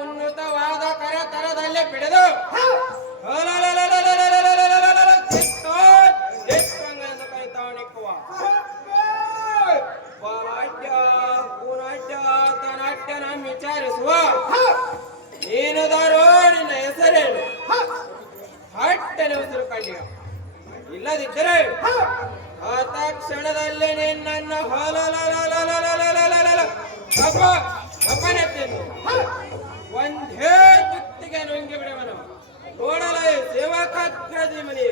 ಉನ್ನತವಾದ ಕರತರದಲ್ಲೇ ಬಿಡದು ವಿಚಾರಿಸುವ ನೀನುದಾರೋ ನಿನ್ನ ಹೆಸರೇನು ಹಟ್ಟನೆ ಉಸಿರು ಕಂಡಿಯ ಇಲ್ಲದಿದ್ದರೆ ಆತ ಕ್ಷಣದಲ್ಲಿ ನಿನ್ನನ್ನು ಅಪನೆತ್ತೇನು ಒಂದೇ ಜುತ್ತಿಗೆ ನುಂಗಿ ಬಿಡುವನು ನೋಡಲೇ ಸೇವಕಾಗ್ರದಿ ಮನೆ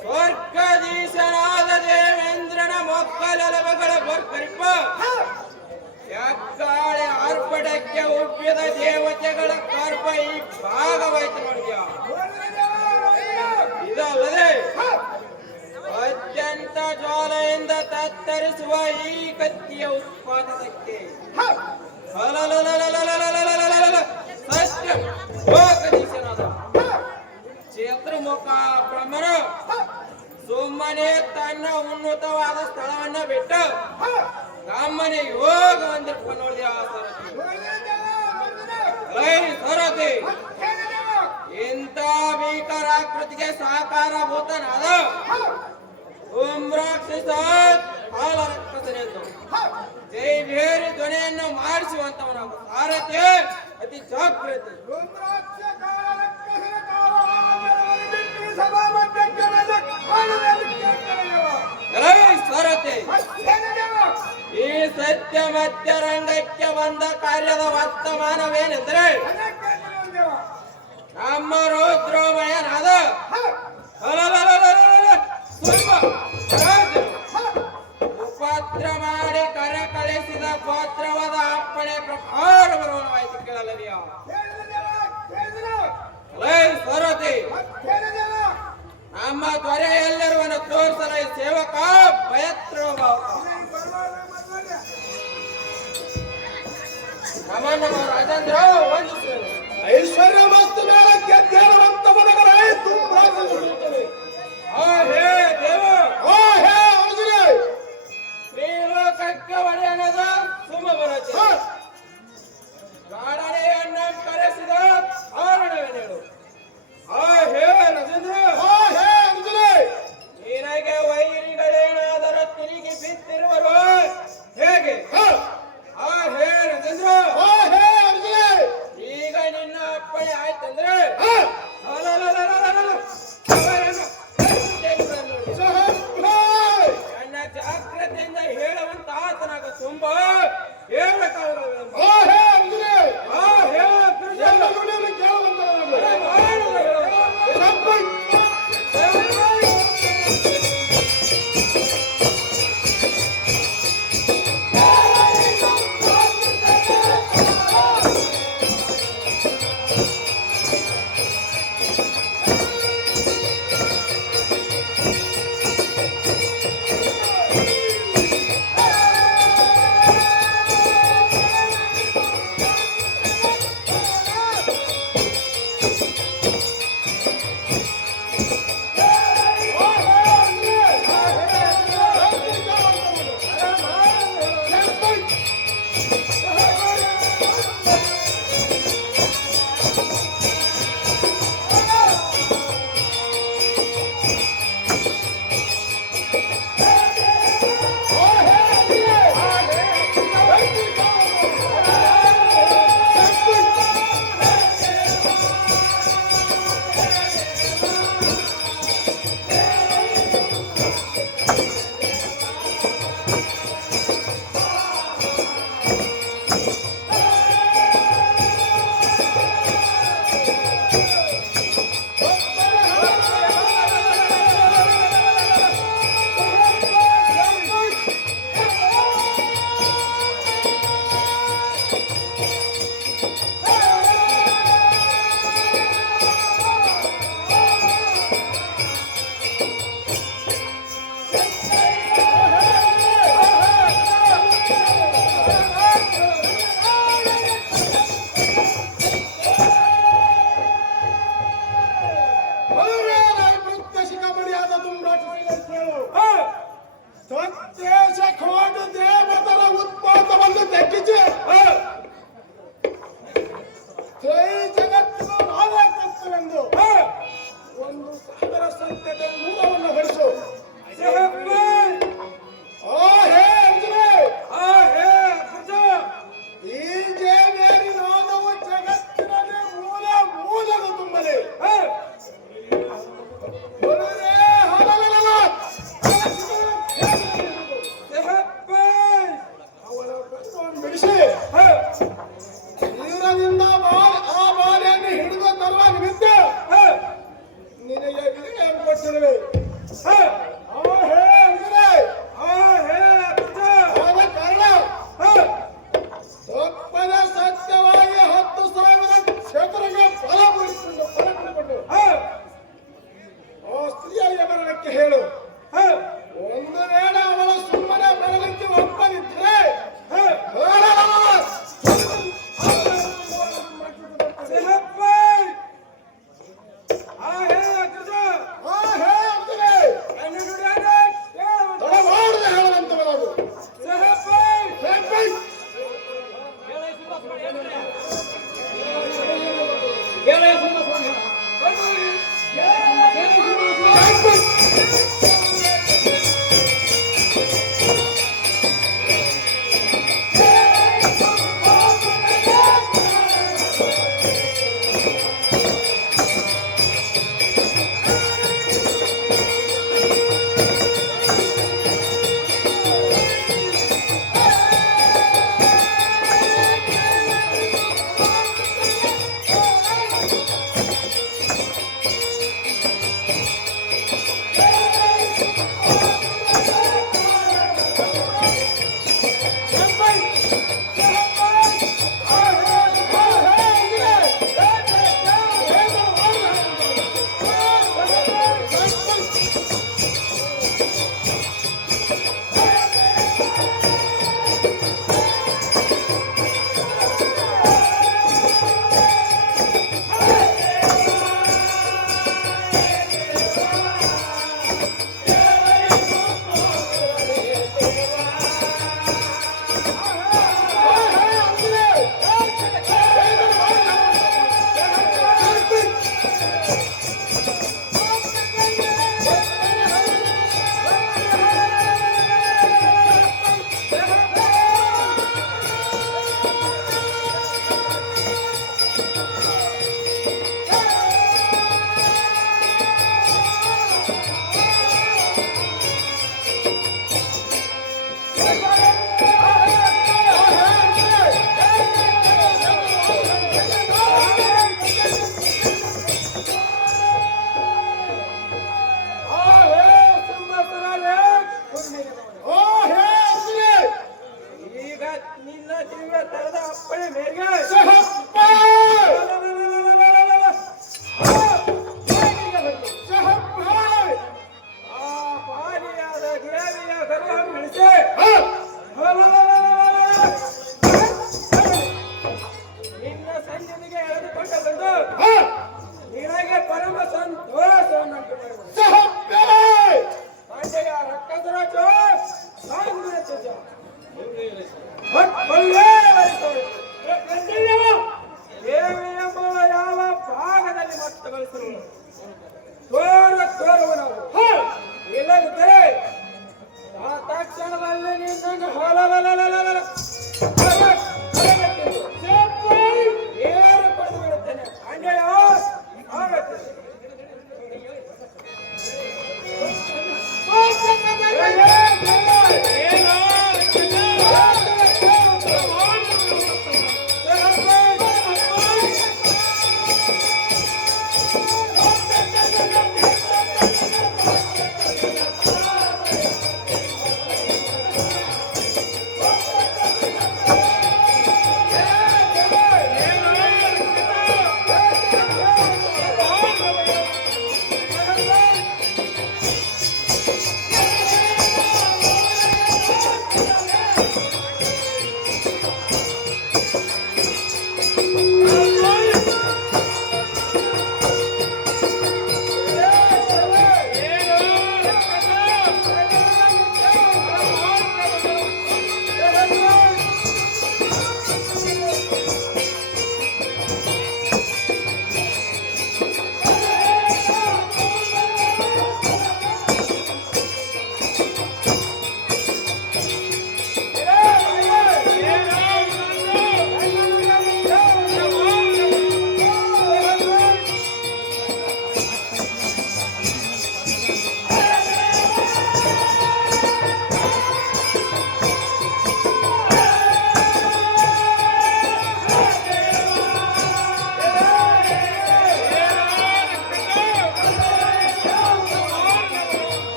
ಸ್ವರ್ಗದೀಶನಾದ ದೇವೇಂದ್ರನ ಮೊಕ್ಕಲಗಳ ಬರ್ಕರಿಪ್ಪ ಯಾಗಾಳೆ ಆರ್ಭಟಕ್ಕೆ ಒಪ್ಪಿದ ದೇವತೆಗಳ ಕಾರ್ಪ ಈ ಭಾಗವಾಯ್ತು ನೋಡಿದ್ಯಾ ಇದಲ್ಲದೆ ಅತ್ಯಂತ ಜ್ವಾಲೆಯಿಂದ ತತ್ತರಿಸುವ ಈ ಕತ್ತಿಯ ಉತ್ಪಾದಕಕ್ಕೆ ಲೋಕದೀಶನಾದ ಚತುರ್ಮುಖ ಬ್ರಹ್ಮನು ಸುಮ್ಮನೆ ತನ್ನ ಉನ್ನತವಾದ ಸ್ಥಳವನ್ನ ಬಿಟ್ಟು ನಮ್ಮನೆ ಯೋಗ ಹೊಂದಿಟ್ಕೊಂಡು ನೋಡಿದ ಸರತಿ ಇಂಥ ಭೀಕರಾಕೃತಿಗೆ ಸಾಕಾರಭೂತನಾದ ರಾಕ್ಷಸ ಕಾಲ ರಕ್ಷಸನೆಂದು ಜೈ ಬೇರೆ ಧ್ವನಿಯನ್ನು ಮಾಡಿಸುವಂತವನಾಗ ಸಾರಥಿ ಅತಿ ಜಾಗೃತಿ ಸಾರಥಿ ಈ ಸತ್ಯ ಮಧ್ಯ ರಂಗಕ್ಕೆ ಬಂದ ಕಾರ್ಯದ ವರ್ತಮಾನವೇನೆಂದರೆ ನಮ್ಮ ರೌದ್ರೋಮಯನಾದ ಉಪದ್ರ ಮಾಡಿ ಕರೆ ಕಳಿಸಿದ ಗೋತ್ರವಾದ ಅಪ್ಪಣೆ ಪ್ರಕಾರ ಬರುವವಾಯಿತು ಕೇಳಲಿಯ ಸರತಿ ನಮ್ಮ ತ್ವರೆಯಲ್ಲಿರುವನು ತೋರಿಸಲ ಸೇವಕ ಭಯತ್ರೋ ನಮೋ ರಾಜೇಂದ್ರ ವಂದಿಸುವೆನು ಐಶ್ವರ್ಯ ಮತ್ತು ಮೇಳಕ್ಕೆ ಧ್ಯಾನವಂತ ಮನಗರಾಯಿತು ಹೇ ದೇವ ಹೇ ಅರ್ಜುನ ಶ್ರೀಲೋಕಕ್ಕೆ ಒಡೆಯನದ ಸುಮ ಬರಚೆ ಗಾಡಣೆಯನ್ನ ಕರೆಸಿದ ಕಾರಣವೇನೇಳು ಹೇ ರಾಜೇಂದ್ರ ಹೇ ಅರ್ಜುನ ನಿನಗೆ ವೈರಿಗಳೇನಾದರೂ ತಿರುಗಿ ಬಿತ್ತಿರುವರು ಹೇಗೆ ಹೇ ರಾಜೇಂದ್ರ ಹೇ ಅರ್ಜುನ ಸತ್ಯೇಶ ಕೋಟಿ ದೇವತರ ಉತ್ಪಾದವನ್ನು ತೆಗ್ಗಿಸಿ ತ್ರೈ ಜಗತ್ತಿನ ನಾಯಕತ್ವವೆಂದು ಒಂದು ಸಾಗರ ಸಂತೆಗೆ ಮೂಲವನ್ನು ಹೊರಿಸು. ಆ ಹೇ ಅರ್ಜುನೇ, ಆ ಹೇ ಅಗ್ರಜ, ಈ ಜೇನೇರಿ ನಾದವು ಜಗತ್ತಿನಲ್ಲಿ ಮೂಲದ ತುಂಬಲಿ. ಅವಳ ಬೆಟ್ಟವನ್ನು ಬಿಡಿಸಿ ನೀರದಿಂದ ಆ ಬಾಲೆಯನ್ನು ಹಿಡಿದು ತರುವ ನಿಮಿತ್ತ ನಿನಗೆ ವಿಜಯ ಕೊಟ್ಟಿರುವೆ. ಆ ಹೇ ಅರ್ಜುನೇ, ಆ ಹೇ ಅಗ್ರಜ, ಆದ ಕಾರಣ ತಪ್ಪದ ಸತ್ಯವಾಗಿ 10,000 ಕ್ಷೇತ್ರಕ್ಕೆ ಫಲ ಪಡೆದುಕೊಂಡು ಆ ಸ್ತ್ರೀಯರಿಗೆ ಬರಲಿಕ್ಕೆ ಹೇಳು. ಒಂದು ವೇಳೆ ಅವಳ ಸುಮ್ಮನೆ ಬರಲಿಕ್ಕೆ ಒಪ್ಪದಿದ್ದರೆ ತಡಮಾಡದೆ ಹೇಳುವಂತವರಾಗು. ಇಲ್ಲದಿದ್ದರೆ ಆ ತಕ್ಷಣದಲ್ಲಿ ನಿನ್ನನ್ನು